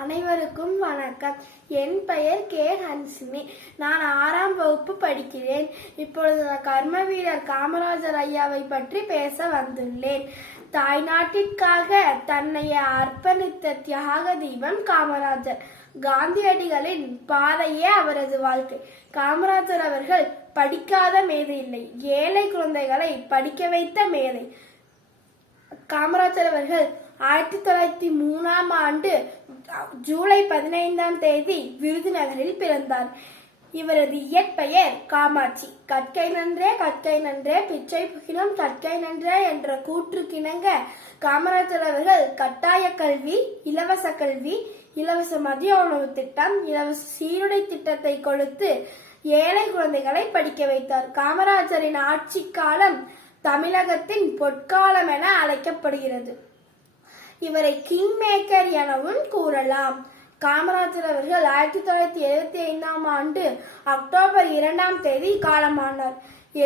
அனைவருக்கும் வணக்கம். என் பெயர் கே. ஹன்சினி. நான் 6ஆம் வகுப்பு படிக்கிறேன். இப்பொழுது நான் கர்ம வீரர் காமராஜர் ஐயாவை பற்றி பேச வந்துள்ளேன். தாய்நாட்டிற்காக தன்னைய அர்ப்பணித்த தியாக தீபம் காமராஜர். காந்தியடிகளின் பாதையே அவரது வாழ்க்கை. காமராஜர் அவர்கள் படிக்காத மேதை இல்லை, ஏழை குழந்தைகளை படிக்க வைத்த மேதை. காமராஜர் அவர்கள் 1903ஆம் ஆண்டு ஜூலை 15ஆம் தேதி விருதுநகரில் பிறந்தார். இவரது இயற்பெயர் காமாட்சி. கற்கை நன்றே கற்கை நன்றே பிச்சை புகினும் கற்கை நன்றே என்ற கூற்றுக்கிணங்க காமராஜர் அவர்கள் கட்டாய கல்வி, இலவச கல்வி, இலவச மதிய உணவு திட்டம், இலவச சீருடை திட்டத்தை கொடுத்து ஏழை குழந்தைகளை படிக்க வைத்தார். காமராஜரின் ஆட்சி காலம் தமிழகத்தின் பொற்காலம் என அழைக்கப்படுகிறது. இவரை கிங் மேக்கர் எனவும் கூறலாம். காமராஜர் அவர்கள் 1975ஆம் ஆண்டு அக்டோபர் 2ஆம் தேதி காலமானார்.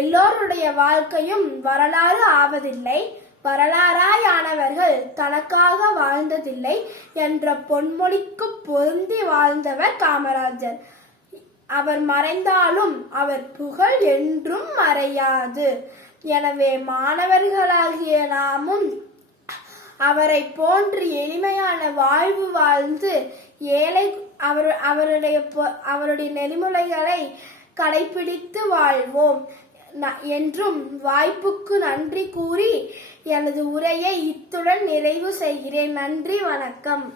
எல்லோருடைய வாழ்க்கையும் வரலாறு ஆவதில்லை, வரலாறாய் ஆனவர்கள் தனக்காக வாழ்ந்ததில்லை என்ற பொன்மொழிக்கு பொருந்தி வாழ்ந்தவர் காமராஜர். அவர் மறைந்தாலும் அவர் புகழ் என்றும் மறையாது. எனவே மாணவர்களாகிய நாமும் அவரை போன்று எளிமையான வாழ்வு வாழ்ந்து அவருடைய நெறிமுறைகளை கடைபிடித்து வாழ்வோம் என்றும் வாய்ப்புக்கு நன்றி கூறி எனது உரையை இத்துடன் நிறைவு செய்கிறேன். நன்றி, வணக்கம்.